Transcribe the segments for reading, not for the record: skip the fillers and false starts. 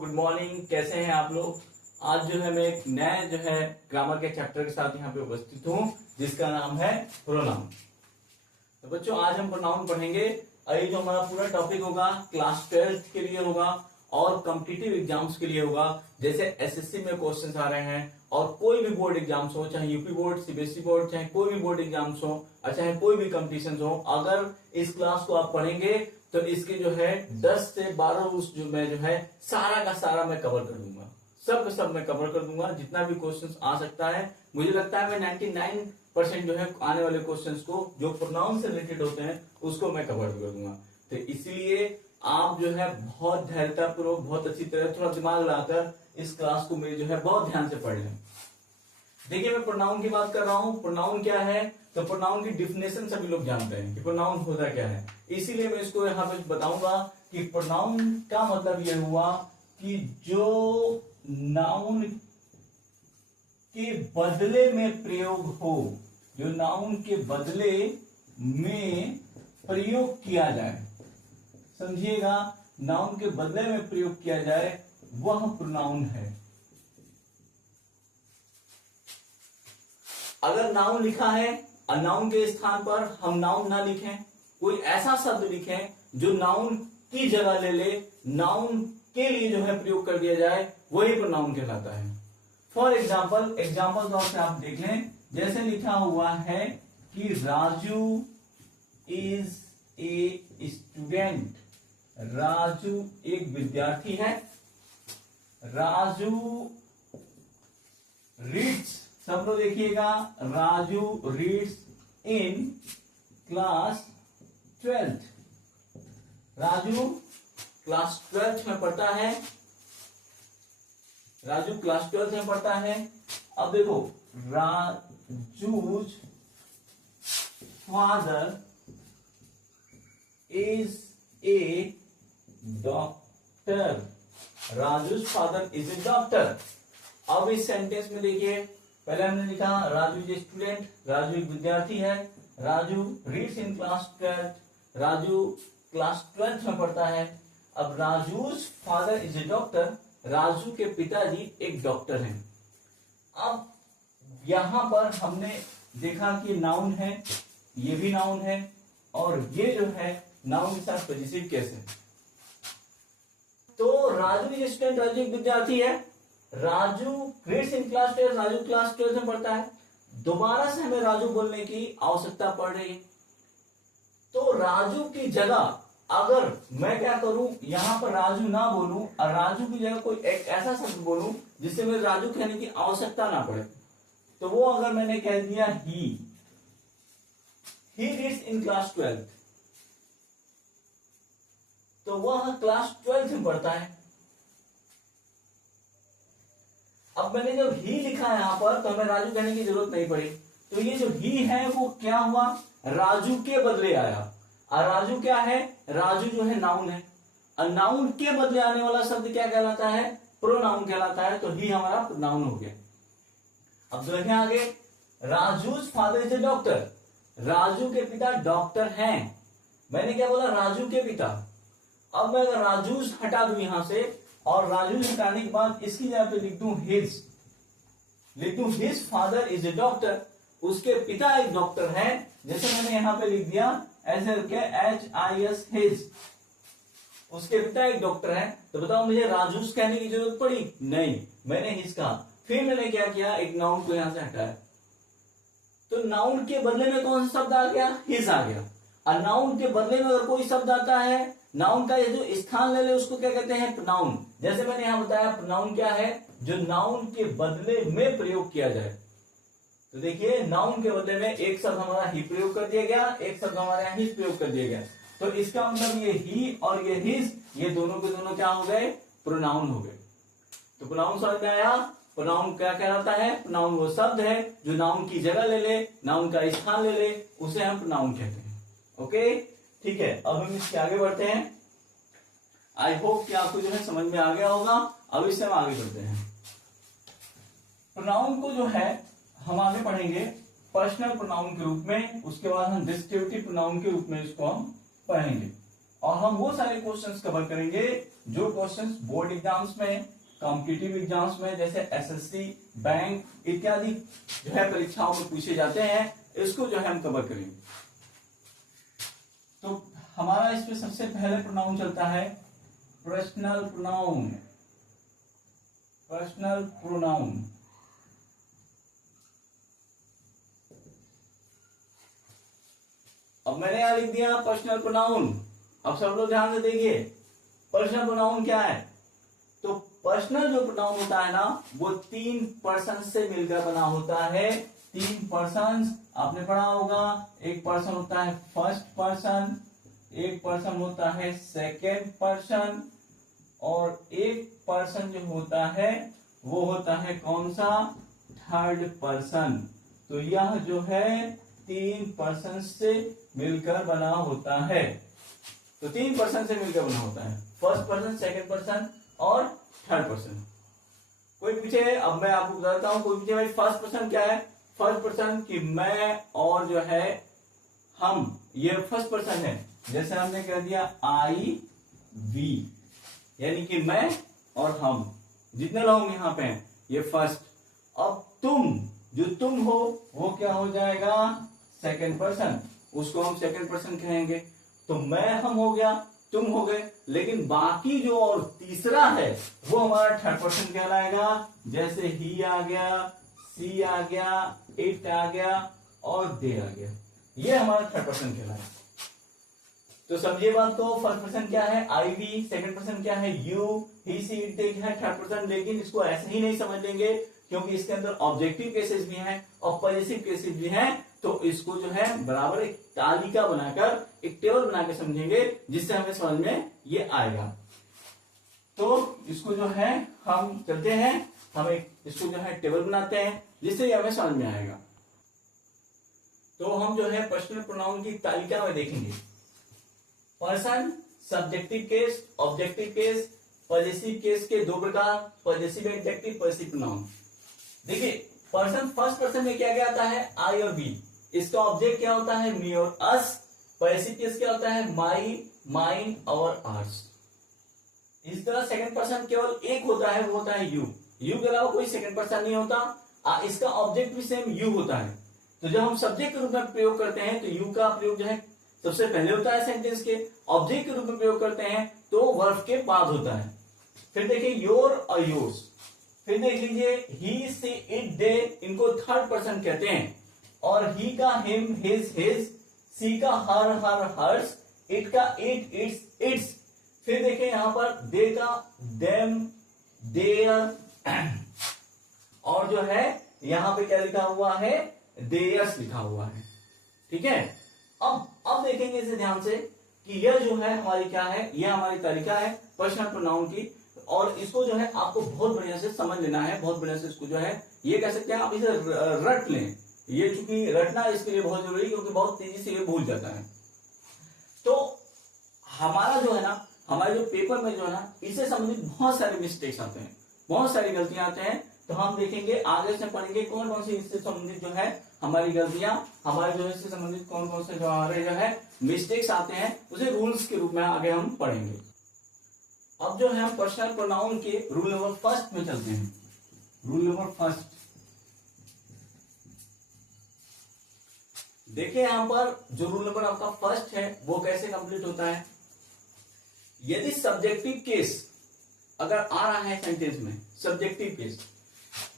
Good morning. कैसे हैं आप लोग। आज जो है मैं एक नए जो है ग्रामर के चैप्टर के साथ यहाँ पे उपस्थित हूँ जिसका नाम है प्रोनाउन। तो बच्चों आज हम प्रोनाउन पढ़ेंगे और ये जो हमारा पूरा टॉपिक होगा क्लास 12th के लिए होगा और कॉम्पिटिटिव एग्जाम्स के लिए होगा। जैसे एसएससी में क्वेश्चंस आ रहे हैं और कोई भी बोर्ड एग्जाम्स हो, चाहे यूपी बोर्ड, सीबीएसई बोर्ड, चाहे कोई भी बोर्ड एग्जाम्स हो, चाहे कोई भी कंपटीशन हो, अगर इस क्लास को आप पढ़ेंगे तो इसके जो है 10 से 12 रूल्स जो मैं जो है सारा का सारा मैं कवर कर दूंगा। सब का सब मैं कवर कर दूंगा। जितना भी क्वेश्चंस आ सकता है, मुझे लगता है मैं 99% जो है आने वाले क्वेश्चंस को जो प्रोनाउन से रिलेटेड होते हैं उसको मैं कवर कर दूंगा। तो इसीलिए आप जो है बहुत धैर्यतापूर्वक, बहुत अच्छी तरह थोड़ा दिमाग लगाकर इस क्लास को मेरे जो है बहुत ध्यान से पढ़ लें। देखिए मैं प्रोनाउन की बात कर रहा हूँ। प्रोनाउन क्या है? तो प्रोनाउन की डिफिनेशन सभी लोग जानते हैं कि प्रोनाउन होता क्या है। इसीलिए मैं इसको यहाँ पे बताऊंगा कि प्रोनाउन का मतलब यह हुआ कि जो नाउन के बदले में प्रयोग हो, जो नाउन के बदले में प्रयोग किया जाए, समझिएगा, नाउन के बदले में प्रयोग किया जाए वह प्रोनाउन है। अगर नाउन लिखा है और नाउन के स्थान पर हम नाउन ना लिखें, कोई ऐसा शब्द लिखें जो नाउन की जगह ले ले, नाउन के लिए जो है प्रयोग कर दिया जाए, वही प्रोनाउन कहलाता है। फॉर एग्जाम्पल तौर से आप देख लें, जैसे लिखा हुआ है कि Raju is a student. Raju एक विद्यार्थी है। राजू रीड्स, सब लोग देखिएगा, Raju reads in class 12th। Raju class 12th में पढ़ता है। राजू क्लास 12th में पढ़ता है। अब देखो, Raju's father is a doctor. Raju's father is a doctor. अब इस सेंटेंस में देखिए, पहले हमने लिखा राजू इज स्टूडेंट, राजू एक विद्यार्थी है। Raju reads in class 12th, Raju class 12th में पढ़ता है। अब Raju's father is a doctor, Raju के पिताजी एक डॉक्टर हैं। अब यहां पर हमने देखा कि नाउन है, ये भी नाउन है, और ये जो है नाउन के साथ पॉजिटिव केस है। तो राजू इज स्टूडेंट, राजू एक विद्यार्थी है। Raju reads in class 12, Raju class 12 में पढ़ता है। दोबारा से हमें राजू बोलने की आवश्यकता पड़ रही है। तो राजू की जगह अगर मैं क्या करूं, यहां पर राजू ना बोलूं और राजू की जगह कोई एक ऐसा शब्द बोलूं जिससे मुझे राजू कहने की आवश्यकता ना पड़े, तो वो अगर मैंने कह दिया ही रीड्स इन क्लास 12, तो वह क्लास 12 में पढ़ता है। अब मैंने जब ही लिखा है यहां पर, तो हमें राजू कहने की जरूरत नहीं पड़ी। तो ये जो ही है वो क्या हुआ, राजू के बदले आया। और राजू क्या है? राजू जो है नाउन है, और नाउन के बदले आने वाला शब्द क्या कहलाता है? प्रोनाउन कहलाता है। तो ही हमारा प्रोनाउन हो गया। अब देखें आगे, Raju's father is a doctor, Raju के पिता डॉक्टर हैं। मैंने क्या बोला? राजू के पिता। अब मैं अगर राजूज हटा दूं यहां से, और राजूज हटाने के बाद इसकी जगह पे लिख दूं his father is a doctor, उसके पिता एक डॉक्टर हैं। जैसे मैंने यहां पे लिख दिया ऐसे HIS हिज, उसके पिता एक डॉक्टर हैं। तो बताओ मुझे राजूज कहने की जरूरत पड़ी? नहीं, मैंने हिज कहा। फिर मैंने क्या किया, एक नाउन को यहां से हटाया। तो नाउन के बदले में कौन सा शब्द आ गया? हिज आ गया। और नाउन के बदले में अगर कोई शब्द आता है, नाउन का ये जो स्थान ले ले, उसको क्या कहते हैं? प्रोनाउन। जैसे मैंने यहां बताया, प्रोनाउन क्या है? जो नाउन के बदले में प्रयोग किया जाए। तो देखिए, नाउन के बदले में एक शब्द हमारा ही प्रयोग कर दिया गया, एक शब्द हमारे यहां हिज प्रयोग कर दिया गया। तो इसका मतलब ये ही और ये हिज, ये दोनों के दोनों क्या हो गए? प्रोनाउन हो गए। तो प्रोनाउन समझ में आया? प्रोनाउन क्या कहलाता है? प्रोनाउन वो शब्द है जो नाउन की जगह ले ले, नाउन का स्थान ले ले, उसे हम प्रोनाउन कहते हैं। ओके, ठीक है। अब हम इसके आगे बढ़ते हैं। आई होप कि आपको जो है समझ में आ गया होगा। अब इससे हम आगे बढ़ते हैं। प्रोनाउन को जो है हम आगे पढ़ेंगे पर्सनल प्रोनाउन के रूप में, उसके बाद हम डिस्क्रिप्टिव प्रोनाउन के रूप में इसको हम पढ़ेंगे। और हम वो सारे क्वेश्चंस कवर करेंगे जो क्वेश्चंस बोर्ड एग्जाम्स में, कॉम्पिटिटिव एग्जाम्स में, जैसे एसएससी, बैंक इत्यादि जो है परीक्षाओं में पूछे जाते हैं, इसको जो है हम कवर करेंगे। तो हमारा इसमें सबसे पहले प्रोनाउन चलता है पर्सनल प्रोनाउन। पर्सनल प्रोनाउन अब मैंने यहां लिख दिया पर्सनल प्रोनाउन। अब सब लोग ध्यान से देखिए पर्सनल प्रोनाउन क्या है। तो पर्सनल जो प्रोनाउन होता है ना, वो 3 पर्सन से मिलकर बना होता है। 3 पर्सन आपने पढ़ा होगा। एक पर्सन होता है फर्स्ट पर्सन, एक पर्सन होता है सेकेंड पर्सन, और एक पर्सन जो होता है वो होता है कौन सा, थर्ड पर्सन। तो यह जो है 3 पर्सन से मिलकर बना होता है। तो 3 पर्सन से मिलकर बना होता है, फर्स्ट पर्सन, सेकेंड पर्सन और थर्ड पर्सन। कोई पूछे, अब मैं आपको बताता हूं, कोई पूछे भाई फर्स्ट पर्सन क्या है। फर्स्ट पर्सन कि मैं और जो है हम, ये फर्स्ट पर्सन है। जैसे हमने कह दिया आई वी, यानी कि मैं और हम, जितने लोग यहाँ पे हैं ये फर्स्ट। अब तुम, जो तुम हो वो क्या हो जाएगा, सेकेंड पर्सन, उसको हम सेकेंड पर्सन कहेंगे। तो मैं, हम हो गया, तुम हो गए, लेकिन बाकी जो और तीसरा है वो हमारा थर्ड पर्सन कहलाएगा। जैसे ही आ गया, सी आ गया, इट आ गया और दे आ गया, ये हमारा थर्ड पर्सन कहलाएगा। तो समझिए बात को, फर्स्ट पर्सन क्या है आई वी, सेकंड पर्सन क्या है you, he see it they है थर्ड पर्सन। लेकिन इसको ऐसे ही नहीं समझ लेंगे, क्योंकि इसके अंदर ऑब्जेक्टिव केसेस भी हैं और पॉजिटिव केसेस भी हैं। तो इसको जो है बराबर एक तालिका बनाकर, एक टेबल बनाकर समझेंगे, जिससे हमें समझ में ये आएगा। तो इसको जो है हम करते हैं, हम इसको जो है टेबल बनाते हैं, जिससे ये हमें समझ में आएगा। तो हम जो है पर्सनल प्रोनाउन की तालिका में देखेंगे। Person, subjective case, objective case, possessive case के 2 प्रकार, पॉजेसिव एडजेक्टिव, पॉजेसिव प्रोनाउन। देखिए पर्सन, फर्स्ट पर्सन में क्या क्या आता है, आई और वी। इसका ऑब्जेक्ट क्या होता है, मी और अस। पॉजेसिव केस क्या होता है, माई, माइन और आर्स। इस तरह सेकंड पर्सन केवल एक होता है, वो होता है यू। यू के अलावा कोई सेकंड पर्सन नहीं होता। इसका ऑब्जेक्ट भी सेम यू होता है। तो जब हम सब्जेक्ट के रूप में प्रयोग करते हैं तो यू का प्रयोग जो है सबसे पहले होता है सेंटेंस के। ऑब्जेक्ट के रूप में प्रयोग करते हैं तो वर्ब के बाद होता है। फिर देखिए योर और योर्स। फिर देख लीजिए ही, सी, इट, दे, इनको थर्ड पर्सन कहते हैं। और ही का हिम, हिज, हिज, सी का हर, हर, हर्स, इट का इट, इट्स, इट्स। फिर देखिए यहां पर दे का देम, देयर, और जो है यहां पे क्या लिखा हुआ है, देयर्स लिखा हुआ है। ठीक है, अब देखेंगे इसे ध्यान से कि यह जो है हमारी क्या है, यह हमारी तालिका है पर्सनल प्रोनाउन की। और इसको जो है आपको बहुत बढ़िया से समझ लेना है, बहुत बढ़िया से इसको जो है ये कह सकते हैं आप इसे रट लें। ये चूंकि रटना इसके लिए बहुत जरूरी है, क्योंकि बहुत तेजी से ये भूल जाता है। तो हमारा जो है ना, हमारे जो पेपर में जो है ना, इससे संबंधित बहुत सारे मिस्टेक्स आते हैं, बहुत सारी गलतियां आते हैं। तो हम देखेंगे आगे से पढ़ेंगे कौन कौन सी इससे संबंधित जो है हमारी गलतियां, हमारे जो है इससे संबंधित कौन कौन से जो हमारे जो है मिस्टेक्स आते हैं, उसे रूल्स के रूप में आगे हम पढ़ेंगे। अब जो है हम पर्सनल प्रोनाउन के रूल नंबर फर्स्ट में चलते हैं। रूल नंबर फर्स्ट देखिए, यहां पर जो रूल नंबर आपका फर्स्ट है वो कैसे कंप्लीट होता है। यदि सब्जेक्टिव केस अगर आ रहा है सेंटेंस में, सब्जेक्टिव केस,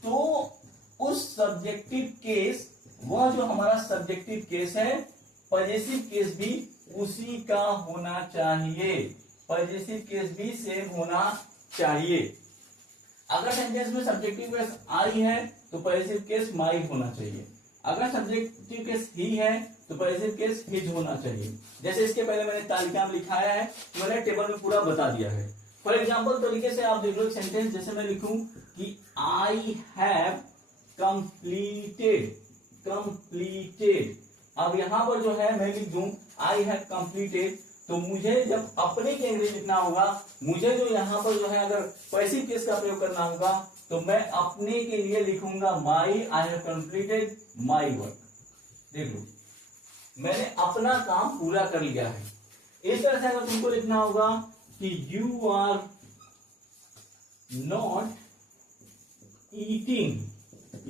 तो उस सब्जेक्टिव केस, वह जो हमारा सब्जेक्टिव केस है, पॉजेसिव केस भी उसी का होना चाहिए। पॉजेसिव केस भी सेम होना चाहिए। अगर सेंटेंस में सब्जेक्टिव केस आई है तो पॉजेसिव केस माई होना चाहिए। अगर सब्जेक्टिव केस ही है तो पॉजेसिव केस हिज होना चाहिए। जैसे इसके पहले मैंने तालिका में लिखाया है, मैंने टेबल में पूरा बता दिया है। फॉर एग्जाम्पल तरीके से आप देख लो सेंटेंस, जैसे मैं लिखूं कि आई हैव कंप्लीटेड, कंप्लीटेड। अब यहां पर जो है मैं लिख दूं आई हैव कंप्लीटेड, तो मुझे जब अपने के अंग्रेजी लिखना होगा, मुझे जो यहां पर जो है अगर पैसिव केस का प्रयोग करना होगा, तो मैं अपने के लिए लिखूंगा my, I have completed my work. देख लो, मैंने अपना काम पूरा कर लिया है। इस तरह से अगर तुमको लिखना होगा कि you are not eating,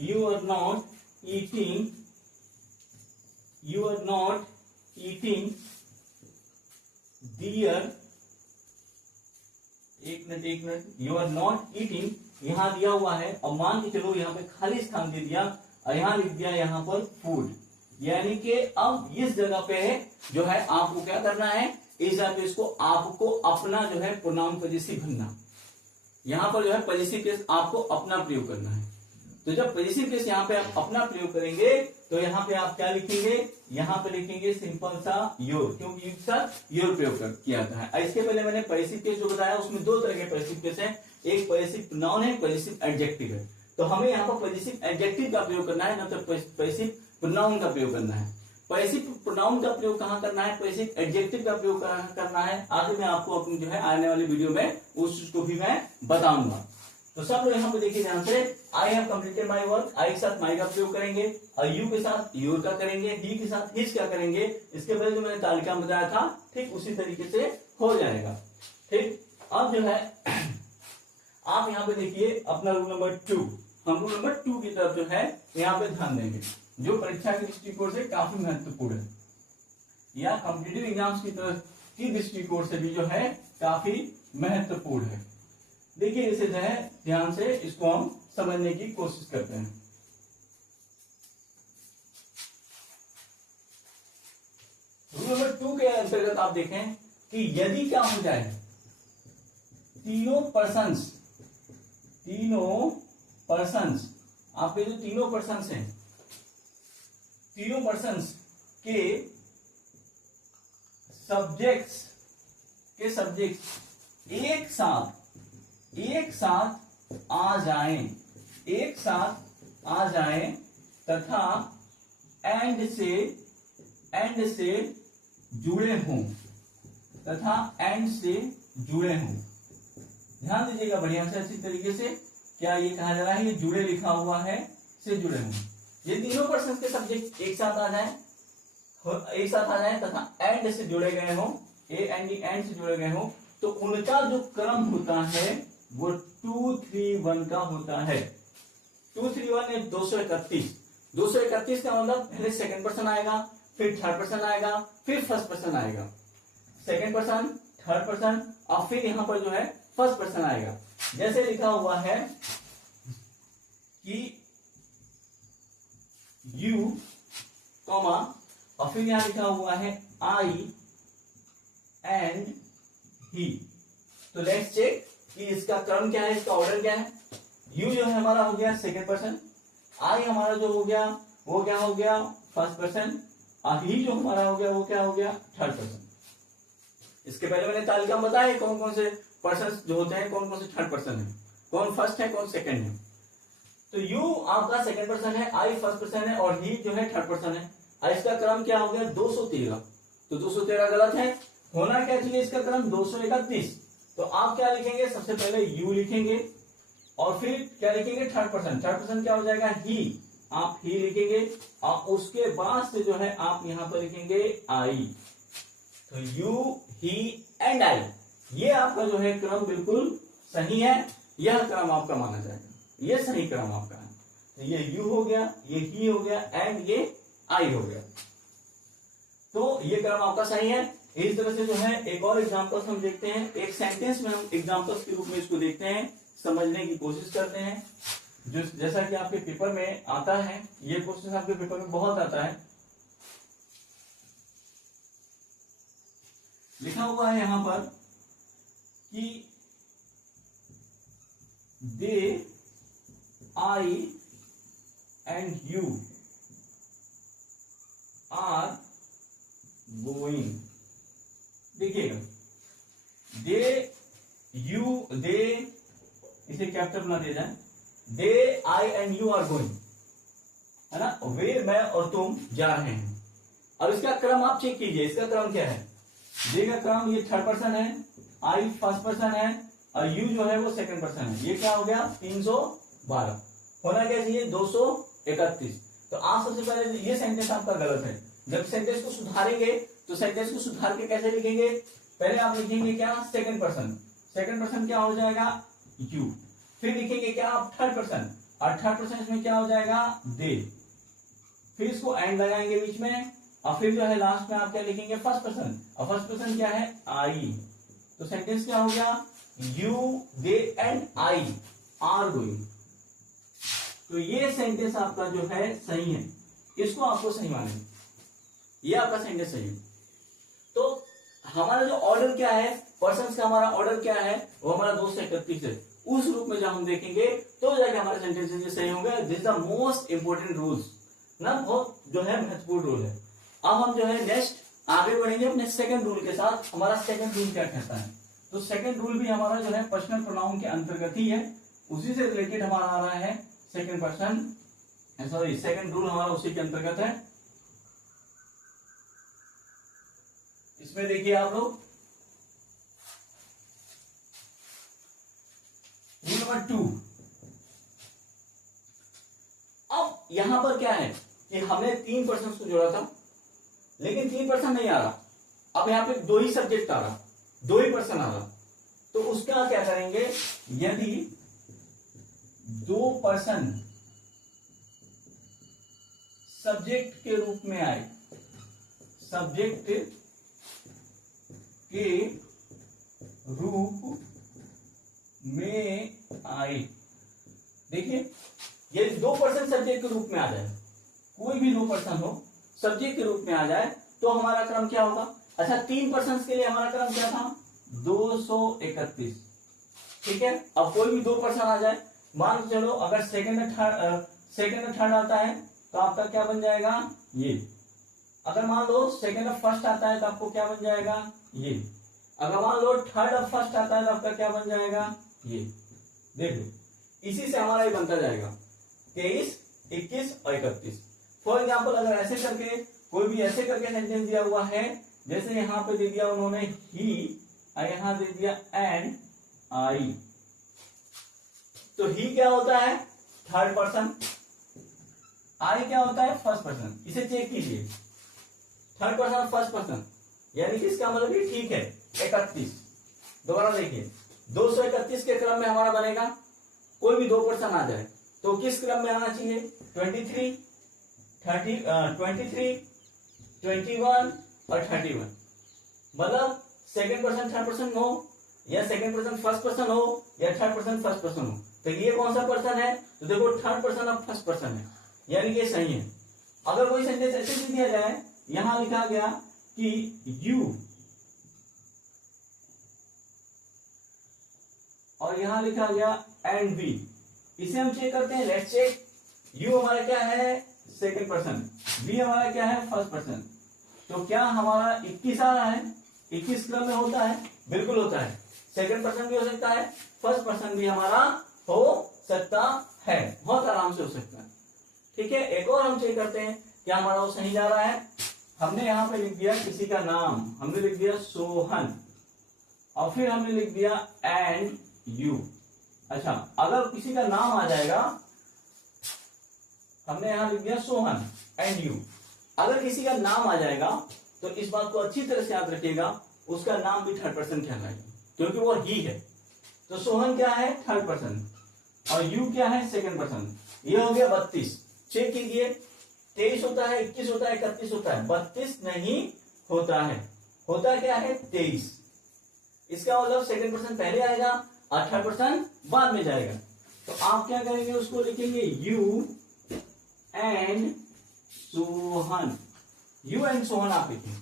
you are not eating, you are not eating dear, एक minute, you are not eating यहां दिया हुआ है, और मान के चलो यहाँ पे खाली स्थान दे दिया और यहां लिख दिया यहाँ पर फूड, यानी कि अब इस जगह पे जो है आपको क्या करना है, इस जगह पे इसको आपको अपना जो है प्रोनाउन पॉजिटिव भरना, यहां पर जो है पॉजिटिव केस आपको अपना प्रयोग करना है। तो जब पॉजिटिव केस यहाँ पे आप अपना प्रयोग करेंगे तो यहाँ पे आप क्या लिखेंगे, यहाँ पे लिखेंगे सिंपल सा योर, क्योंकि एक साथ योर प्रयोग किया जाता है। इसके पहले मैंने पॉजिटिव केस जो बताया उसमें दो तरह के पॉजिटिव केस है, एक पॉजिटिव प्रोनाउन है, पॉजिटिव एडजेक्टिव है। तो हमें यहाँ पर पॉजिटिव एडजेक्टिव का प्रयोग करना है, न तो पॉजिटिव प्रोनाउन का प्रयोग करना है। पॉजिटिव प्रोनाउन का प्रयोग कहाँ करना है, पॉजिटिव एडजेक्टिव का प्रयोग करना है, आगे मैं आपको अपनी जो है आने वाली वीडियो में उस चीज को भी मैं बताऊंगा। तो सब लोग यहाँ पे देखिए ध्यान से, I have completed my work, I के साथ माई का प्रयोग करेंगे, और यू के साथ योर का करेंगे, ही के साथ हिज का करेंगे। इसके पहले जो मैंने तालिका में बताया था ठीक उसी तरीके से हो जाएगा। ठीक, अब जो है आप यहाँ पे देखिए अपना रूल नंबर 2, हम रूल नंबर 2 की तरफ जो है यहाँ पे ध्यान देंगे, जो परीक्षा के दृष्टिकोण से काफी महत्वपूर्ण है, या कॉम्पिटिटिव एग्जाम्स की दृष्टिकोण से भी जो है काफी महत्वपूर्ण है। देखिए इसे जो है ध्यान से इसको हम समझने की कोशिश करते हैं। रूल नंबर 2 के अंतर्गत आप देखें कि यदि क्या हो जाए, तीनों पर्सन्स आपके जो तीनों पर्सन्स हैं, तीनों पर्सन्स के सब्जेक्ट्स एक साथ आ जाएं तथा एंड से जुड़े हों, ध्यान दीजिएगा बढ़िया से अच्छी तरीके से, क्या ये कहा जा रहा है, ये जुड़े लिखा हुआ है, से जुड़े हों। ये तीनों पर्सन के सब्जेक्ट एक साथ आ जाए तथा एंड से जुड़े गए हों, एंड से जुड़े गए हों, तो उनका जो क्रम होता है वो 2 3 1 का होता है। 2 3 1 231 का मतलब पहले सेकंड पर्सन आएगा, फिर थर्ड पर्सन आएगा, फिर फर्स्ट पर्सन आएगा, सेकंड पर्सन, थर्ड पर्सन, और फिर यहां पर जो है फर्स्ट पर्सन आएगा। जैसे लिखा हुआ है कि यू कॉमा, और फिर यहां लिखा हुआ है आई एंड ही। तो लेट्स चेक कि इसका क्रम क्या है, इसका ऑर्डर क्या है। यू जो है हमारा हो गया सेकंड पर्सन, आई हमारा जो हो गया वो क्या हो गया फर्स्ट पर्सन, और ही जो हमारा हो गया वो क्या हो गया थर्ड पर्सन। इसके पहले मैंने तालिका में बताया कौन कौन से पर्सन जो होते हैं, कौन कौन से थर्ड पर्सन है, कौन फर्स्ट है कौन सेकंड है। तो यू आपका सेकंड पर्सन है, आई फर्स्ट पर्सन है, और ही जो है थर्ड पर्सन है। इसका क्रम क्या हो गया 213, तो 213 गलत है, होना क्या चाहिए इसका क्रम 231। तो आप क्या लिखेंगे, सबसे पहले यू लिखेंगे और फिर क्या लिखेंगे थर्ड पर्सन क्या हो जाएगा ही, आप ही लिखेंगे, और उसके बाद से जो है आप यहां पर लिखेंगे आई। तो यू ही एंड आई, ये आपका जो है क्रम बिल्कुल सही है, यह क्रम आपका माना जाएगा, ये सही क्रम आपका है। तो ये यू हो गया, ये ही हो गया, एंड ये आई हो गया, तो ये क्रम आपका सही है। इस तरह से जो है एक और एग्जांपल्स हम देखते हैं, एक सेंटेंस में हम एग्जांपल्स के रूप में इसको देखते हैं, समझने की कोशिश करते हैं, जो जैसा कि आपके पेपर में आता है, ये क्वेश्चन आपके पेपर में बहुत आता है। लिखा हुआ है यहां पर कि दे, आई एंड यू आर गोइंग, देखिएगा दे इसे कैपिटल बना दिया जाए, दे आई एंड यू आर गोइंग, है ना, वे मैं और तुम जा रहे हैं। अब इसका क्रम आप चेक कीजिए, इसका क्रम क्या है, दे का क्रम ये थर्ड पर्सन है, आई फर्स्ट पर्सन है, और यू जो है वो सेकंड पर्सन है। ये क्या हो गया 312, होना क्या चाहिए 231। तो आप सबसे पहले ये सेंटेंस आपका गलत है, जब सेंटेंस को सुधारेंगे तो सेंटेंस को सुधार के कैसे लिखेंगे? पहले आप लिखेंगे क्या? Second person. सेकंड पर्सन क्या हो जाएगा? यू। फिर लिखेंगे क्या आप? थर्ड पर्सन, और थर्ड पर्सन इसमें क्या हो जाएगा? दे। फिर इसको एंड लगाएंगे बीच में, और फिर जो है लास्ट में आप क्या लिखेंगे? First person. और फर्स्ट पर्सन क्या है? आई। तो सेंटेंस क्या हो गया? You, they and I R doing. तो ये सेंटेंस आपका जो है सही है, इसको आपको सही मानेंगे, ये आपका सेंटेंस सही है। तो हमारा जो ऑर्डर क्या है, पर्सन्स का हमारा ऑर्डर क्या है, वो हमारा 2 से 31 है। उस रूप में जब हम देखेंगे तो जाके हमारे सेंटेंसेस सही होंगे। This is the most important rules ना, बहुत जो है महत्वपूर्ण रूल है। अब हम जो है नेक्स्ट आगे बढ़ेंगे अपने सेकंड रूल के साथ। हमारा सेकंड रूल क्या कहता है? तो सेकंड रूल भी हमारा जो है पर्सनल प्रोनाउन के अंतर्गत ही है, उसी से रिलेटेड हमारा आ रहा है second person, sorry second rule हमारा उसी के अंतर्गत है। इसमें देखिए आप लोग, रूल नंबर 2। अब यहां पर क्या है कि हमने 3 पर्सन को जोड़ा था, लेकिन 3 पर्सन नहीं आ रहा। अब यहां पे 2 ही सब्जेक्ट आ रहा, 2 ही पर्सन आ रहा। तो उसका क्या करेंगे? यदि 2 पर्सन सब्जेक्ट के रूप में आए, सब्जेक्ट के रूप में आए, देखिए यदि 2 पर्सन सब्जेक्ट के रूप में आ जाए, कोई भी 2 पर्सन हो सब्जेक्ट के रूप में आ जाए, तो हमारा क्रम क्या होगा? अच्छा, 3 पर्सन के लिए हमारा क्रम क्या था? 231। ठीक है। अब कोई भी 2 पर्सन आ जाए, मान चलो अगर सेकंड थर्ड आता है तो आपका क्या बन जाएगा? ये। अगर मान लो सेकंड और फर्स्ट आता है तो आपको क्या बन जाएगा? ये। अगर मान लो थर्ड और फर्स्ट आता है तो आपका क्या बन जाएगा? ये। देख लो, इसी से हमारा ये बनता जाएगा 23, 21 और 31। फॉर एग्जाम्पल अगर ऐसे करके कोई भी ऐसे करके सेंटेंस दिया हुआ है, जैसे यहां पे दे दिया उन्होंने ही, और यहां दे दिया एंड आई, तो ही क्या होता है? Third person. आई क्या होता है? First person. इसे चेक कीजिए, थर्ड पर्सन और फर्स्ट पर्सन, यानी कि इसका मतलब ये ठीक है 31। दोबारा देखिए, 231 के क्रम में हमारा बनेगा, कोई भी 2 पर्सन आ जाए तो किस क्रम में आना चाहिए? 23, 21 और 31। मतलब सेकंड पर्सन थर्ड पर्सन हो, या सेकंड पर्सन फर्स्ट पर्सन हो, या थर्ड पर्सन फर्स्ट पर्सन हो। तो ये कौन सा पर्सन है? तो देखो थर्ड पर्सन और फर्स्ट पर्सन है, यानी कि सही है। अगर कोई सेंटेंस ऐसे भी दिया जाए, यहां लिखा गया कि यू, और यहां लिखा गया एंड वी, इसे हम चेक करते हैं। Let's check. यू हमारा क्या है? Second person. वी हमारा क्या है? First person. तो क्या हमारा 21 आ रहा है? 21 क्रम में होता है? बिल्कुल होता है। सेकंड पर्सन भी हो सकता है, फर्स्ट पर्सन भी हमारा हो सकता है, बहुत आराम से हो सकता है। ठीक है। एक और हम चेक करते हैं क्या हमारा वो सही जा रहा है। हमने यहां पे लिख दिया किसी का नाम, हमने लिख दिया सोहन, और फिर हमने लिख दिया एंड यू। अच्छा, अगर किसी का नाम आ जाएगा, हमने यहां लिख दिया सोहन एंड यू, अगर किसी का नाम आ जाएगा तो इस बात को अच्छी तरह से याद रखिएगा, उसका नाम भी थर्ड पर्सन कहलाएगा, क्योंकि वो ही है। तो सोहन क्या है? थर्ड पर्सन, और यू क्या है? Second person. ये हो गया 32। चेक कीजिए, 23 होता है, 21 होता है, 31 होता है, 32 नहीं होता है। होता क्या है? 23। इसका मतलब सेकंड पर्सन पहले आएगा और थर्ड पर्सन बाद में जाएगा। तो आप क्या करेंगे? उसको लिखेंगे you and Sohan, you and Sohan आप लिखेंगे।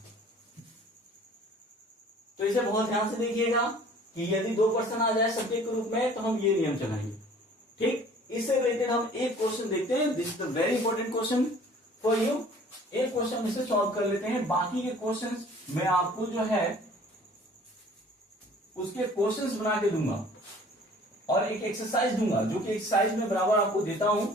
तो इसे बहुत ध्यान से देखिएगा कि यदि 2 पर्सन आ जाए सब्जेक्ट के रूप में तो हम ये नियम चलाएंगे। ठीक। इससे रिलेटेड हम एक क्वेश्चन देखते हैं। This is the very important question for you. एक क्वेश्चन इसे सॉल्व कर लेते हैं, बाकी के क्वेश्चंस मैं आपको जो है उसके क्वेश्चंस बना के दूंगा, और एक एक्सरसाइज दूंगा, जो कि एक्सरसाइज में बराबर आपको देता हूं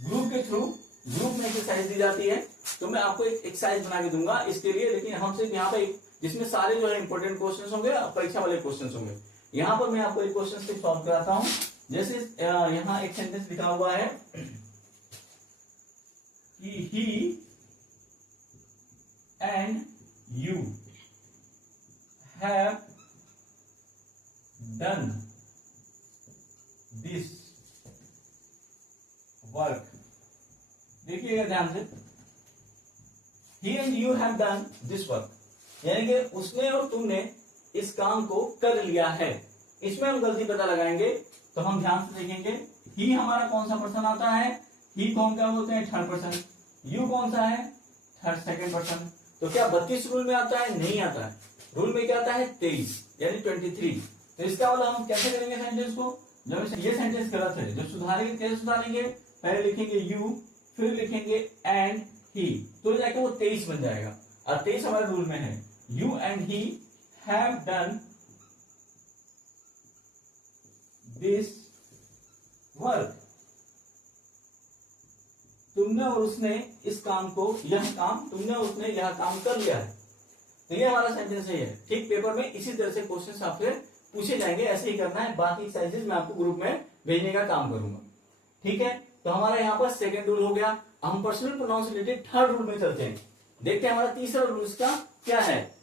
ग्रुप के थ्रू। ग्रुप में एक्सरसाइज दी जाती है, तो मैं आपको एक एक्सरसाइज बना के दूंगा इसके लिए। लेकिन हम सिर्फ यहाँ पे जिसमें सारे जो है इंपॉर्टेंट क्वेश्चंस होंगे, परीक्षा वाले क्वेश्चंस होंगे, यहाँ पर मैं आपको एक क्वेश्चन से सॉल्व कराता हूं। जैसे यहाँ एक सेंटेंस लिखा हुआ है कि ही and you have done this work। देखिएगा ध्यान से, he and you have done this work, यानी कि उसने और तुमने इस काम को कर लिया है। इसमें हम गलती पता लगाएंगे तो हम ध्यान से देखेंगे, ही हमारा कौन सा पर्सन आता है, ही कौन क्या बोलते हैं, थर्ड पर्सन, यू कौन सा है, थर्ड सेकंड पर्सन। तो क्या 32 रूल में आता है, नहीं आता है, रूल में क्या आता है 23 यानी 23। तो इसका मतलब हम कैसे करेंगे सेंटेंस को, जब ये सेंटेंस गलत है, जब सुधारेंगे कैसे सुधारेंगे, पहले लिखेंगे यू, फिर लिखेंगे एंड ही, तो जाके वो 23 बन जाएगा। और 23 हमारे रूल में है, you and he have done this work. तुमने और उसने इस काम को, यह काम तुमने और उसने यह काम कर लिया है। तो ये हमारा सेंटेंस है। ठीक पेपर में इसी तरह से क्वेश्चन आपसे पूछे जाएंगे, ऐसे ही करना है। बाकी एक्सरसाइजेस मैं आपको ग्रुप में भेजने का काम करूंगा। ठीक है, तो हमारा यहाँ पर सेकंड रूल हो गया। हम पर्सनल प्रोनाउन से रिलेटेड थर्ड रूल में चलते हैं, देखते हैं हमारा तीसरा रूल इसका क्या है।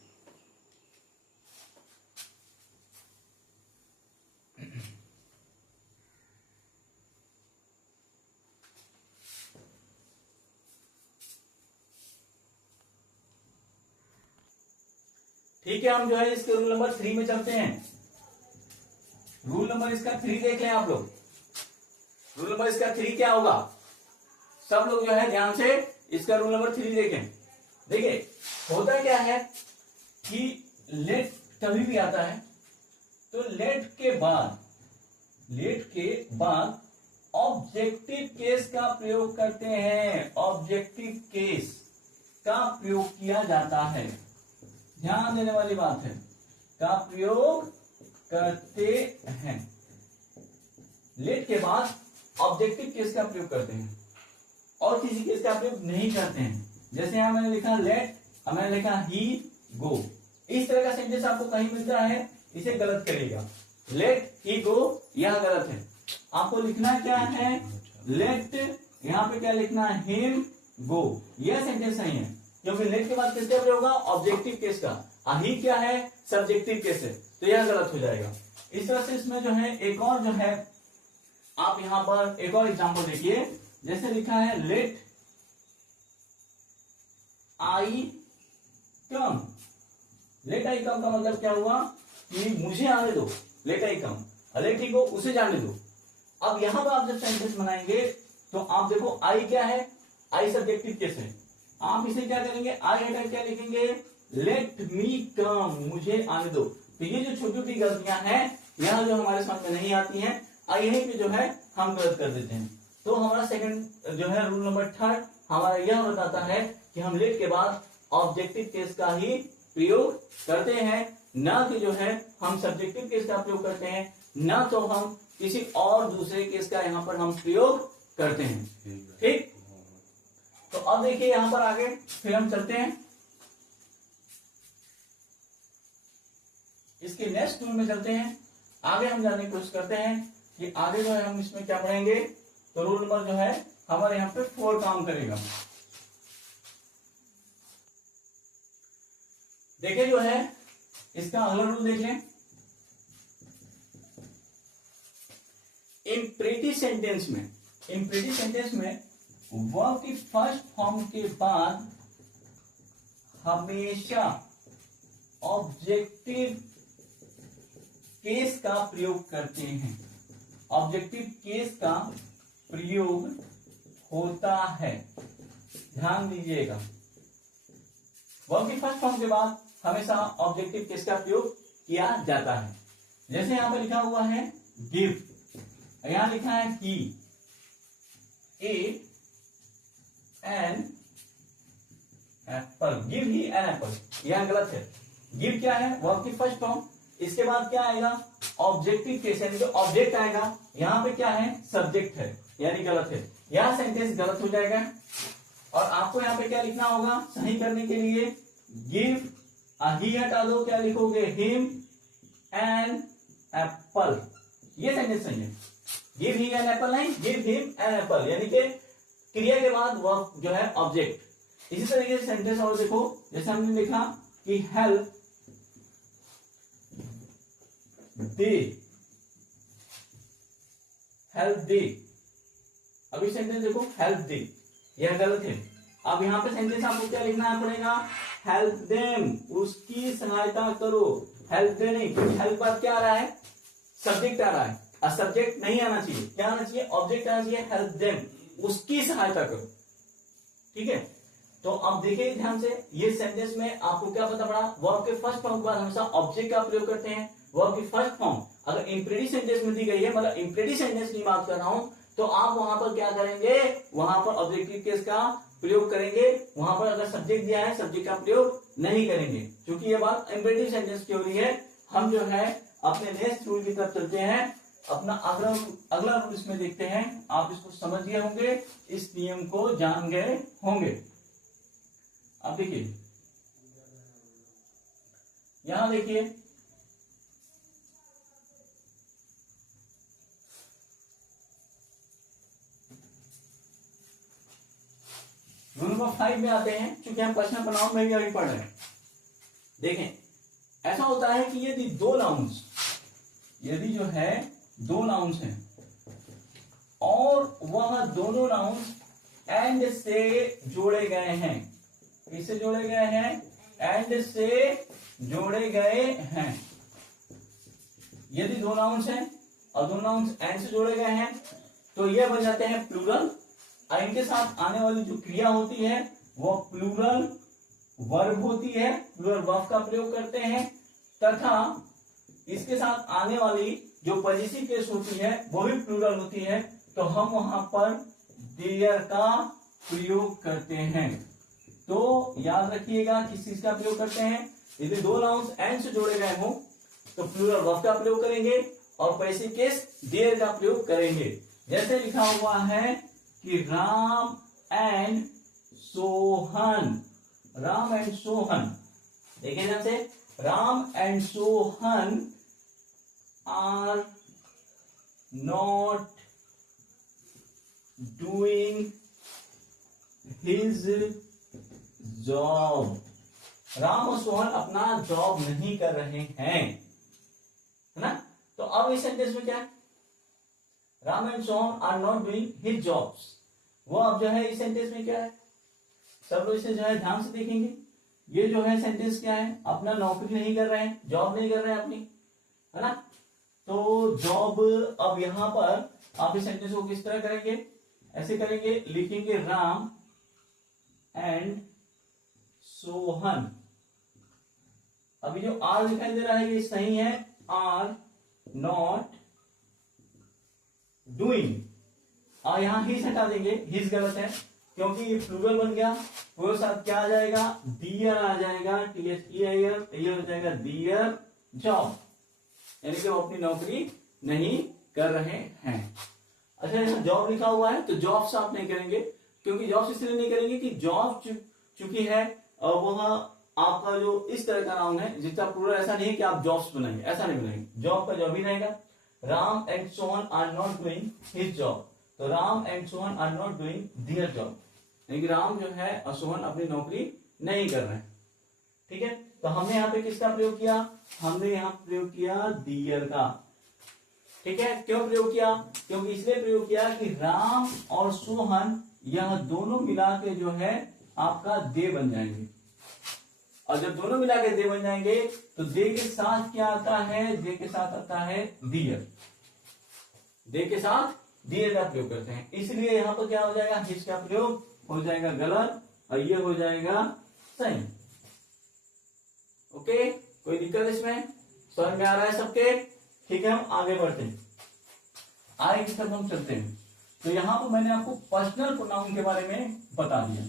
ठीक है, हम जो है इसके रूल नंबर 3 में चलते हैं। रूल नंबर इसका 3 देख लें आप लोग। रूल नंबर इसका 3 क्या होगा, सब लोग जो है ध्यान से इसका रूल नंबर 3 देखें। देखिए होता क्या है कि लेट कभी भी आता है तो लेट के बाद ऑब्जेक्टिव केस का प्रयोग करते हैं। ऑब्जेक्टिव केस का प्रयोग किया जाता है, ध्यान देने वाली बात है, का प्रयोग करते हैं। लेट के बाद ऑब्जेक्टिव केस का प्रयोग करते हैं और किसी केस का प्रयोग नहीं करते हैं। जैसे यहां मैंने लिखा लेट, अब मैंने लिखा ही गो। इस तरह का सेंटेंस आपको कहीं मिलता है, इसे गलत करिएगा। लेट ही गो यह गलत है। आपको लिखना क्या है, लेट, यहां पे क्या लिखना है, हिम गो। यह सेंटेंस सही है, क्योंकि लेट के बाद किसका प्रयोग होगा, ऑब्जेक्टिव केस का। ही क्या है, सब्जेक्टिव केस है, तो यह गलत हो जाएगा। इस तरह से इसमें जो है एक और जो है, आप यहां पर एक और एग्जांपल देखिए। जैसे लिखा है लेट आई कम। लेट आई कम का मतलब क्या हुआ कि मुझे आने दो, लेट आई कम। लेट ही को उसे जाने दो। अब यहां पर आप जब सेंटेंस बनाएंगे तो आप देखो आई क्या है, आई सब्जेक्टिव केस है। आप इसे क्या करेंगे, आई हटा क्या लिखेंगे, लेट मी कम, मुझे आने दो। तो ये जो छोटी छोटी गलतियां हैं यहां जो हमारे समझ में नहीं आती हैं, यही पे जो है हम गलत कर देते हैं। तो हमारा सेकंड जो है रूल नंबर 3 हमारा यह बताता है कि हम लेट के बाद ऑब्जेक्टिव केस का ही प्रयोग करते हैं, ना कि जो है हम सब्जेक्टिव केस का प्रयोग करते हैं, ना तो हम किसी और दूसरे केस का यहाँ पर हम प्रयोग करते हैं। ठीक, तो अब देखिए यहां पर आगे फिर हम चलते हैं इसके नेक्स्ट रूल में चलते हैं। आगे हम जानने की कोशिश करते हैं कि आगे जो है हम इसमें क्या पढ़ेंगे। तो रूल नंबर जो है हमारे यहाँ पे 4 काम करेगा। देखिए जो है इसका अगला रूल देख लें। इम्परेटिव सेंटेंस में वर्ब की फर्स्ट फॉर्म के बाद हमेशा ऑब्जेक्टिव केस का प्रयोग करते हैं। ऑब्जेक्टिव केस का प्रयोग होता है, ध्यान दीजिएगा। वर्ब की फर्स्ट फॉर्म के बाद हमेशा ऑब्जेक्टिव केस का प्रयोग किया जाता है। जैसे यहां पर लिखा हुआ है गिव, यहां लिखा है he an apple, give he an apple, यह गलत है। गिव क्या है, वर्ब की फर्स्ट फॉर्म, इसके बाद क्या आएगा, ऑब्जेक्टिव केस यानी जो ऑब्जेक्ट आएगा, यहां पे क्या है, सब्जेक्ट है, यानी गलत है। यह सेंटेंस गलत हो जाएगा और आपको यहां पे क्या लिखना होगा, सही करने के लिए गिव ही हटा दो, क्या लिखोगे, हिम एन एप्पल, ये सेंटेंस सही है। गिव ही एन एप्पल नहीं, गिव हिम एन एप्पल, यानी कि क्रिया के बाद वर्ब जो है ऑब्जेक्ट। इसी तरीके से सेंटेंस और देखो, जैसे हमने लिखा कि हेल्प दे, हेल्प दे। अभी सेंटेंस देखो, हेल्प दे, यह गलत है। अब यहां पे सेंटेंस आपको क्या लिखना पड़ेगा, हेल्प देम, उसकी सहायता करो। हेल्प दे नहीं, क्योंकि हेल्प बात क्या आ रहा है, सब्जेक्ट आ रहा है, और सब्जेक्ट नहीं आना चाहिए, क्या आना चाहिए, ऑब्जेक्ट आना चाहिए। हेल्प देम, उसकी सहायता करो। ठीक है, तो अब देखिए ध्यान से, ये सेंटेंस में आपको क्या पता पड़ा, वर्ब के फर्स्ट फॉर्म के बाद हमेशा ऑब्जेक्ट का प्रयोग करते हैं। वर्ब की फर्स्ट फॉर्म अगर इंप्रेटिव सेंटेंस में दी गई है, मतलब इंप्रेटिव सेंटेंस की बात कर रहा हूं, तो आप वहां पर क्या करेंगे, वहां पर ऑब्जेक्टिव केस का प्रयोग करेंगे। वहां पर अगर सब्जेक्ट दिया है, सब्जेक्ट का प्रयोग नहीं करेंगे, क्योंकि ये बात इंप्रेटिव सेंटेंस की हो रही है। हम जो है अपने नेक्स्ट रूल की तरफ चलते हैं, अपना अगला रूल इसमें देखते हैं। आप इसको समझ गए होंगे, इस नियम को जान गए होंगे। अब देखिए, यहां देखिए, रूल नंबर 5 में आते हैं, क्योंकि हम पर्सनल प्रोनाउन में भी अभी पढ़ रहे हैं। देखें, ऐसा होता है कि यदि दो नाउन्स, यदि जो है दो नाउन्स हैं और वह दोनों नाउन्स एंड से जोड़े गए हैं, किससे जोड़े गए हैं, एंड से जोड़े गए हैं। यदि दो नाउन्स हैं और दो नाउन्स एंड से जोड़े गए हैं, तो ये बन जाते हैं प्लूरल। और इनके साथ आने वाली जो क्रिया होती है वो प्लूरल वर्ब होती है, प्लूरल वर्ब का प्रयोग करते हैं। तथा इसके साथ आने वाली जो पॉजिटिव केस होती है वो भी प्लूरल होती है, तो हम वहां पर देयर का प्रयोग करते हैं। तो याद रखिएगा किस चीज का प्रयोग करते हैं, यदि दो नाउन्स एंड से जोड़े गए हों तो प्लूरल वर्ब का प्रयोग करेंगे और पॉजिटिव केस देयर का प्रयोग करेंगे। जैसे लिखा हुआ है कि राम एंड सोहन, राम एंड सोहन, देखिए ध्यान से, Ram and Sohan are not doing his job. Ram और सोहन अपना जॉब नहीं कर रहे हैं, है ना। तो अब इस सेंटेंस में क्या है, Ram and Sohan are not doing his jobs. वो अब जो है इस सेंटेंस में क्या है, सब लोग इसे जो है ध्यान से देखेंगे। ये जो है सेंटेंस क्या है, अपना नौकरी नहीं कर रहे हैं, जॉब नहीं कर रहे हैं अपनी, है ना। तो जॉब, अब यहां पर आप इस सेंटेंस को किस तरह करेंगे, ऐसे करेंगे, लिखेंगे राम एंड सोहन। अभी जो आर दिखाई दे रहा है ये सही है, आर नॉट डूइंग, और यहां हिज हटा देंगे, हिज गलत है क्योंकि ये प्लूरल बन गया। वो साथ क्या आ जाएगा, दियर आ जाएगा, THEIR, ये हो जाएगा दियर जॉब, यानी कि वो अपनी नौकरी नहीं कर रहे हैं। अच्छा, यहाँ जॉब लिखा हुआ है तो जॉब्स आप नहीं करेंगे, क्योंकि जॉब्स इसलिए नहीं करेंगे कि जॉब चूंकि है वह आपका जो इस तरह का नाउन है जिसका प्लूरल ऐसा नहीं है कि आप जॉब्स बनाएंगे, ऐसा नहीं बनाएंगे, जॉब का जॉब ही रहेगा। Ram and Sohan are not doing his job, तो Ram and Sohan are not doing their job, यानी कि राम जो है और सोहन अपनी नौकरी नहीं कर रहे हैं। ठीक है, तो हमने यहाँ पे किसका प्रयोग किया, हमने यहाँ प्रयोग किया दियर का। ठीक है, क्यों प्रयोग किया, क्योंकि इसलिए प्रयोग किया कि राम और सोहन यह दोनों मिला के जो है आपका दे बन जाएंगे, और जब दोनों मिला के दे बन जाएंगे तो दे के साथ क्या आता है, दे के साथ आता है दियर, दे के साथ दियर का प्रयोग करते हैं, इसलिए यहां पर क्या हो जाएगा, हिज का प्रयोग हो जाएगा गलत और ये हो जाएगा सही। ओके, कोई दिक्कत इसमें, समझ में आ रहा है सबके। ठीक है, हम आगे बढ़ते हैं, आगे की तरफ हम चलते हैं। तो यहां पर मैंने आपको पर्सनल प्रोनाउन के बारे में बता दिया।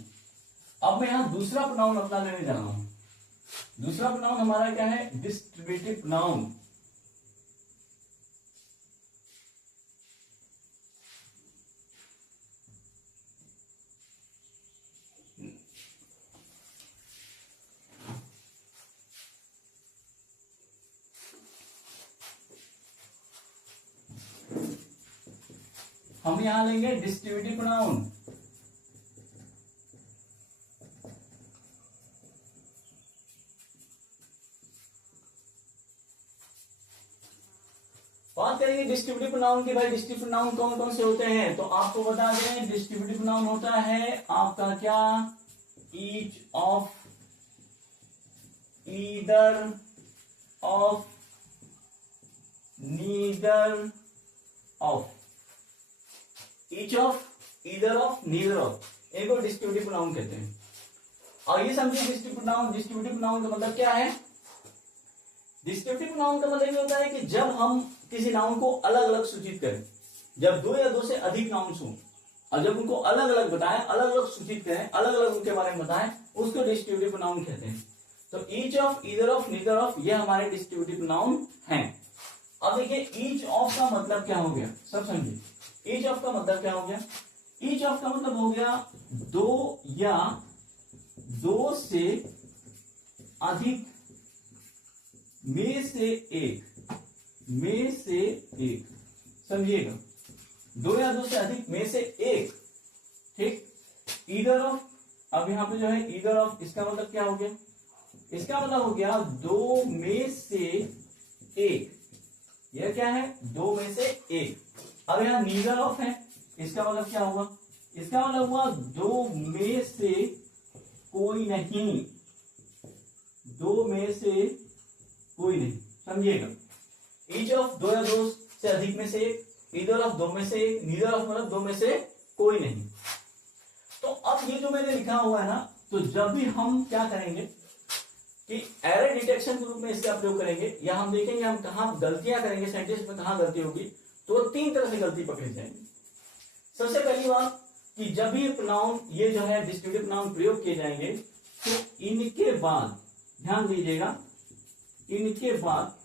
अब मैं यहां दूसरा प्रोनाउन अपना लेने जा रहा हूं। दूसरा प्रोनाउन हमारा क्या है, डिस्ट्रीब्यूटिव प्रोनाउन। हम यहां लेंगे डिस्ट्रीब्यूटिव प्रोनाउन। डिस्ट्रीब्यूटिव नाउन के भाई डिस्ट्रीब्यूटिव नाउन कौन कौन से होते हैं, तो आपको बता दें डिस्ट्रीब्यूटिव नाउन होता है आपका क्या, each of, either of, neither of, each of, either of, neither of, इनको डिस्ट्रीब्यूटिव नाउन कहते हैं। और ये समझिए डिस्ट्रीब्यूटिव नाउन का मतलब क्या है। डिस्ट्रीब्यूटिव नाउन का मतलब ये होता है कि जब हम किसी नाउन को अलग अलग सूचित करें, जब दो या दो से अधिक नाउन्स हों और जब उनको अलग अलग बताएं, अलग अलग सूचित करें, अलग अलग उनके बारे में बताएं, उसको डिस्ट्रीब्यूटिव नाउन कहते हैं। तो each of, either of, neither of, ये हमारे डिस्ट्रीब्यूटिव नाउन हैं। अब देखिए ईच ऑफ का मतलब क्या हो गया, सब समझिए। ईच ऑफ का मतलब क्या हो गया, ईच ऑफ का मतलब हो गया दो या दो से अधिक में से एक, में से एक, समझिएगा, दो या दो से अधिक में से एक, ठीक। ईदर ऑफ, अब यहां पे जो है ईदर ऑफ, इसका मतलब क्या हो गया, इसका मतलब हो गया दो में से एक, यह क्या है, दो में से एक। अब यहां नीदर ऑफ है, इसका मतलब क्या होगा, इसका मतलब हुआ दो में से कोई नहीं, दो में से कोई नहीं, समझिएगा। ईच ऑफ दो या दो से अधिक में से एक, ईदर ऑफ दो में से एक, नीदर ऑफ मतलब दो में से कोई नहीं। तो अब ये जो मैंने लिखा हुआ है ना, तो जब भी हम क्या करेंगे कि एरर डिटेक्शन के रूप में इसका प्रयोग करेंगे, या हम देखेंगे हम कहां गलतियां करेंगे, सेंटेंस में कहां गलती होगी, तो तीन तरह से गलती पकड़ी जाएंगी। सबसे पहली बात कि जब भी प्रोनाउन ये जो है डिस्ट्रीब्यूटिव नाउन प्रयोग किए जाएंगे, तो इनके बाद ध्यान दीजिएगा, इनके बाद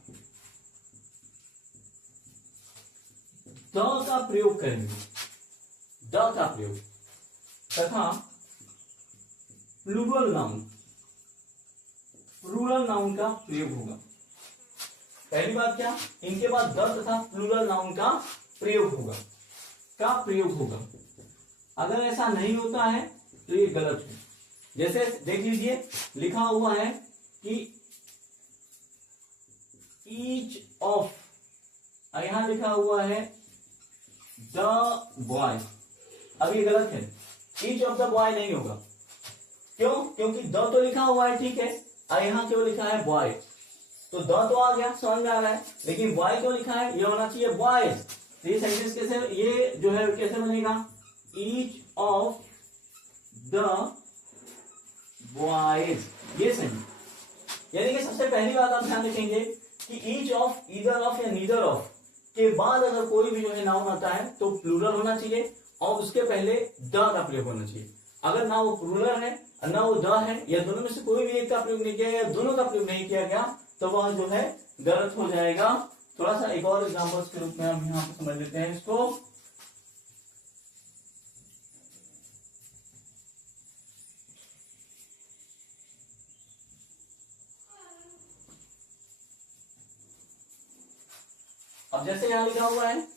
द का प्रयोग करेंगे, द का प्रयोग, तथा प्लूरल नाउन का प्रयोग होगा। पहली बात क्या, इनके बाद द तथा प्लूरल नाउन का प्रयोग होगा। अगर ऐसा नहीं होता है तो ये गलत है। जैसे देख लीजिए लिखा हुआ है कि ईच ऑफ, यहां लिखा हुआ है द बॉय, अब ये गलत है, ईच ऑफ द बॉय नहीं होगा। क्यों, क्योंकि द तो लिखा हुआ है, ठीक है, और यहां क्यों लिखा है बॉय, तो द तो आ गया, समझ में आ रहा है, लेकिन बॉय क्यों लिखा है, ये होना चाहिए बॉयज। तो ये सेंटेंस कैसे, ये जो है कैसे बनेगा, ईच ऑफ द बॉयज, ये सही। यानी कि सबसे पहली बात आप ध्यान रखेंगे कि ईच ऑफ, ईदर ऑफ या नीदर ऑफ के बाद अगर कोई भी जो है नाउन आता है तो प्लूरल होना चाहिए और उसके पहले द का प्रयोग होना चाहिए। अगर ना वो प्लूरल है और ना वो द है, या दोनों में से कोई भी एक का प्रयोग नहीं किया गया, दोनों का प्रयोग नहीं किया गया, तो वह जो है गलत हो जाएगा। थोड़ा सा एक और एग्जाम्पल्स के रूप में हम यहाँ पर समझ लेते हैं इसको। अब जैसे यहां लिखा हुआ है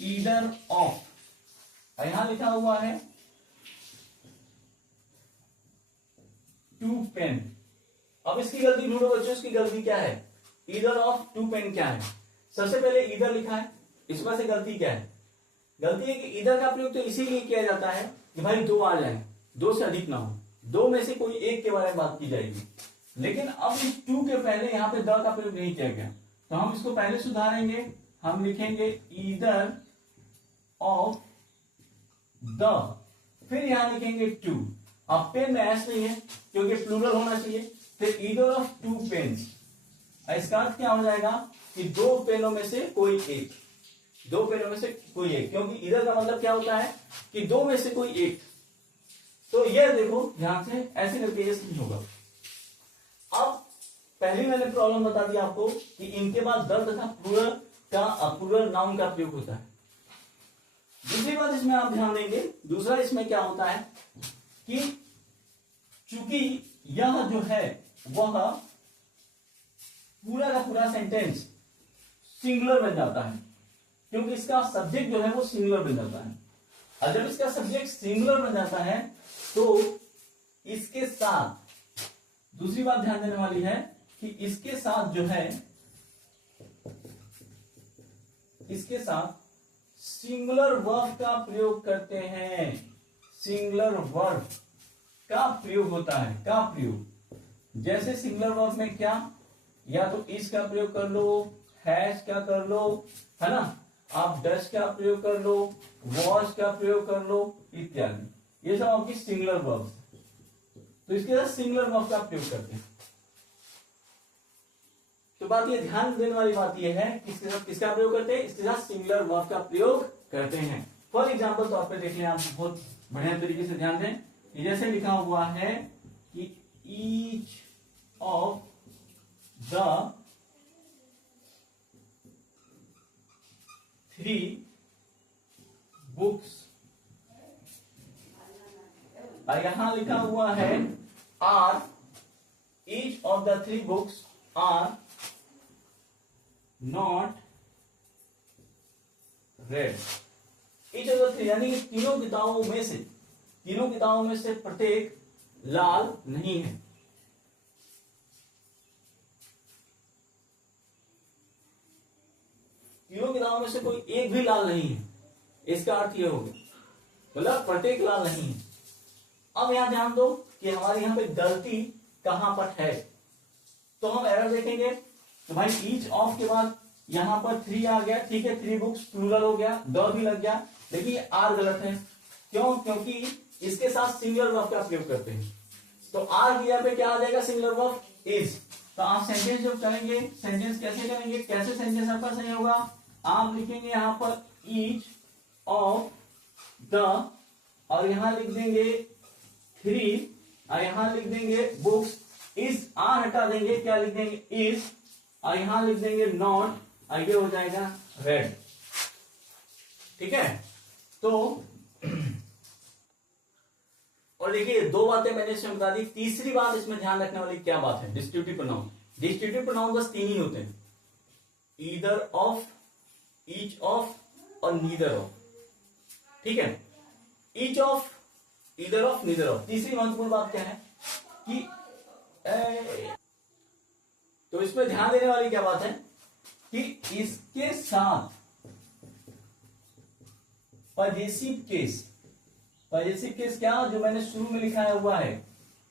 ईदर ऑफ, यहां लिखा हुआ है टू पेन। अब इसकी गलती ढूंढो बच्चों, इसकी गलती क्या है, ईदर ऑफ टू पेन क्या है। सबसे पहले ईदर लिखा है, इसमें से गलती क्या है, गलती है कि ईदर का प्रयोग तो इसीलिए किया जाता है कि भाई दो आ जाए, दो से अधिक ना हो, दो में से कोई एक के बारे में बात की जाएगी। लेकिन अब इस टू के पहले यहाँ पे द का प्रयोग नहीं किया गया, तो हम इसको पहले सुधारेंगे, हम लिखेंगे ईदर ऑफ द, फिर यहां लिखेंगे टू। अब पेन में एस नहीं है क्योंकि प्लूरल होना चाहिए, फिर ईदर ऑफ टू पेन्स, इसका अर्थ क्या हो जाएगा कि दो पेनों में से कोई एक, दो पेनों में से कोई एक, क्योंकि ईदर का मतलब क्या होता है कि दो में से कोई एक। तो ये देखो ध्यान से, ऐसे करके ये नहीं होगा। अब पहले मैंने प्रॉब्लम बता दिया आपको कि इनके बाद द तथा प्लूरल नाउन का प्रयोग होता है। दूसरी बात इसमें आप ध्यान देंगे, दूसरा इसमें क्या होता है कि चूंकि यह जो है वह पूरा का पूरा सेंटेंस सिंगुलर बन जाता है, क्योंकि इसका सब्जेक्ट जो है वो सिंगुलर बन जाता है। और जब इसका सब्जेक्ट सिंगुलर बन जाता है तो इसके साथ दूसरी बात ध्यान देने वाली है कि इसके साथ जो है, इसके साथ सिंगुलर वर्ब का प्रयोग करते हैं। सिंगुलर वर्ब का प्रयोग होता है, का प्रयोग। जैसे सिंगुलर वर्ब में क्या, या तो इस का प्रयोग कर लो, हैज का कर लो, है ना, आप डस का प्रयोग कर लो, वॉज का प्रयोग कर लो इत्यादि। ये सब आपकी सिंगुलर वर्ब। तो इसके साथ सिंगुलर वर्ब का प्रयोग करते हैं। तो बात ये ध्यान देने वाली बात ये है कि इसके साथ किसका प्रयोग करते हैं, इसके साथ सिंगुलर वर्ब का प्रयोग करते हैं। फॉर एग्जाम्पल तौर पे देख लें आप, बहुत बढ़िया तरीके से ध्यान दें। जैसे लिखा हुआ है कि ईच ऑफ द 3 बुक्स, और यहां लिखा हुआ है are, each of the 3 books are not read. Each of the 3 यानी कि तीनों किताबों में से प्रत्येक लाल नहीं है। तीनों किताबों में से कोई एक भी लाल नहीं है, इसका अर्थ यह हो गया, मतलब प्रत्येक लाल नहीं है। अब यहां ध्यान दो कि हमारे यहां पे गलती कहां पर है, तो हम एरर देखेंगे। तो भाई ईच ऑफ के बाद यहां पर 3 आ गया, ठीक है, 3 बुक्स प्लूरल हो गया, द भी लग गया, लेकिन आर गलत है। क्यों? क्योंकि इसके साथ सिंगुलर वर्ब का प्रयोग करते हैं। तो आर की पे क्या आ जाएगा, सिंगुलर वर्ब इज। तो आप सेंटेंस जब करेंगे, सेंटेंस कैसे करेंगे, कैसे सेंटेंस आपका सही होगा, आप लिखेंगे यहां पर ईच ऑफ द, और यहां लिख देंगे 3, और यहां लिख देंगे बुक्स, इस आर हटा देंगे, क्या लिख देंगे इज, और यहां लिख देंगे नॉट, आगे हो जाएगा रेड। ठीक है, तो और देखिए 2 बातें मैंने इसमें बता दी। तीसरी बात इसमें ध्यान रखने वाली क्या बात है, डिस्ट्रीब्यूटिव प्रोनाउन। डिस्ट्रीब्यूटिव प्रोनाउन बस 3 ही होते हैं, ईदर ऑफ, ईच ऑफ और नीदर ऑफ। ठीक है, each of, either of, neither of. तीसरी महत्वपूर्ण बात क्या है कि तो इसमें ध्यान देने वाली क्या बात है कि इसके साथ पजेसिव केस, पजेसिव केस क्या, जो मैंने शुरू में लिखा हुआ है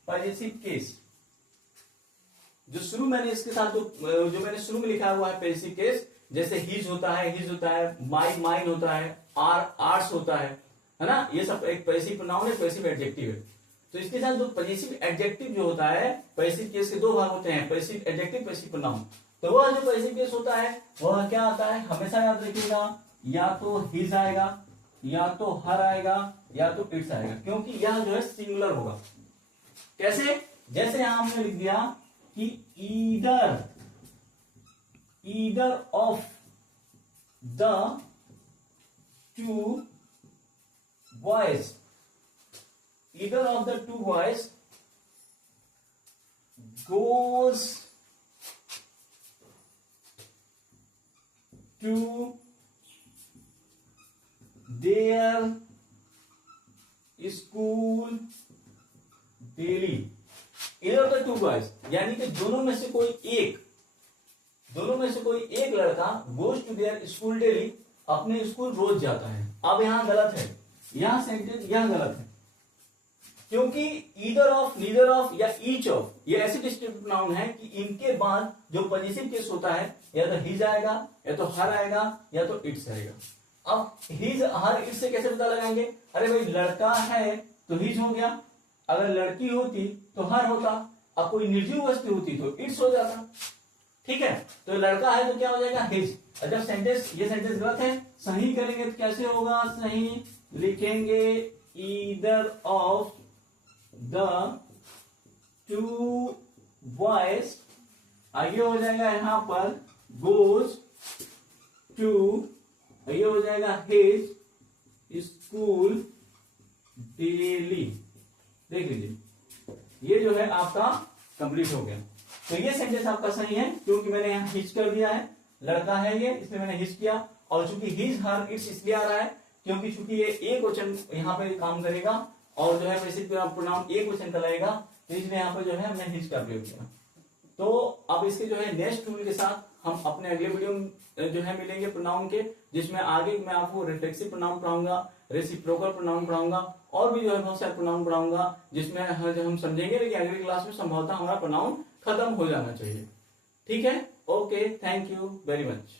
पजेसिव केस, जो शुरू मैंने इसके साथ जो मैंने शुरू में लिखा हुआ है पजेसिव केस, जैसे हिज होता है, माइन होता है, आर्ट्स होता है ना, ये सब एक पजेसिव प्रोनाउन है, पजेसिव एडजेक्टिव है। तो इसके साथ जो पजेसिव एडजेक्टिव जो होता है, पजेसिव केस के 2 भाग होते हैं, पजेसिव एडजेक्टिव, पजेसिव प्रोनाउन। तो वह जो पजेसिव केस होता है वह क्या आता है, हमेशा याद रखिएगा, या तो हिज आएगा, या तो हर आएगा, या तो इट्स आएगा, क्योंकि यह जो है सिंगुलर होगा। कैसे, जैसे यहां हमने लिख दिया कि either of the 2 boys, either of the 2 boys goes to their school daily। either of the 2 boys यानी कि दोनों में से कोई एक लड़का goes to their school daily, अपने स्कूल रोज जाता है। अब यहां गलत है, यहां सेंटेंस यहां गलत है, क्योंकि ईदर ऑफ, नीदर ऑफ या ईच ऑफ, ये ऐसे डिस्ट्रीब्यूटिव प्रोनाउन है कि इनके बाद जो पजेसिव केस होता है, या तो हिज आएगा, या तो हर आएगा, या तो इट्स आएगा। अब हिज, हर, इट्स से कैसे पता लगाएंगे, अरे भाई लड़का है तो हिज हो गया, अगर लड़की होती तो हर होता, अब कोई निर्जीव वस्तु होती तो इट्स हो जाता। ठीक है, तो लड़का है तो क्या हो जाएगा हिज। जब सेंटेंस, ये सेंटेंस गलत है, सही करेंगे तो कैसे होगा, सही लिखेंगे ईदर ऑफ the 2 boys, आगे हो जाएगा यहां पर goes to, आगे हो जाएगा his school daily। देख लीजिए, ये जो है आपका कंप्लीट हो गया। तो ये सेंटेंस आपका सही है, क्योंकि मैंने यहां हिज कर दिया है, लड़का है ये, इसलिए मैंने हिज किया, और चूंकि हिज, हर, इट्स इसलिए आ रहा है क्योंकि चूंकि ये एक वचन यहां पे काम करेगा, और जो है बेसिक प्रोनाउन एक वचन का लगेगा, तो इसलिए यहाँ पे जो है हमने हिज का प्रयोग किया। तो अब इसके जो है नेक्स्ट टूल के साथ हम अपने अगले वीडियो में जो है मिलेंगे प्रोनाउन के, जिसमें आगे मैं आपको रिफ्लेक्सिव प्रोनाउन पढ़ाऊंगा, रेसिप्रोकल प्रोनाउन पढ़ाऊंगा और भी जो है बहुत सारे प्रोनाउन पढ़ाऊंगा, जिसमें हम समझेंगे, लेकिन अगली क्लास में संभवतः हमारा प्रोनाउन खत्म हो जाना चाहिए। ठीक है, okay, thank you very much.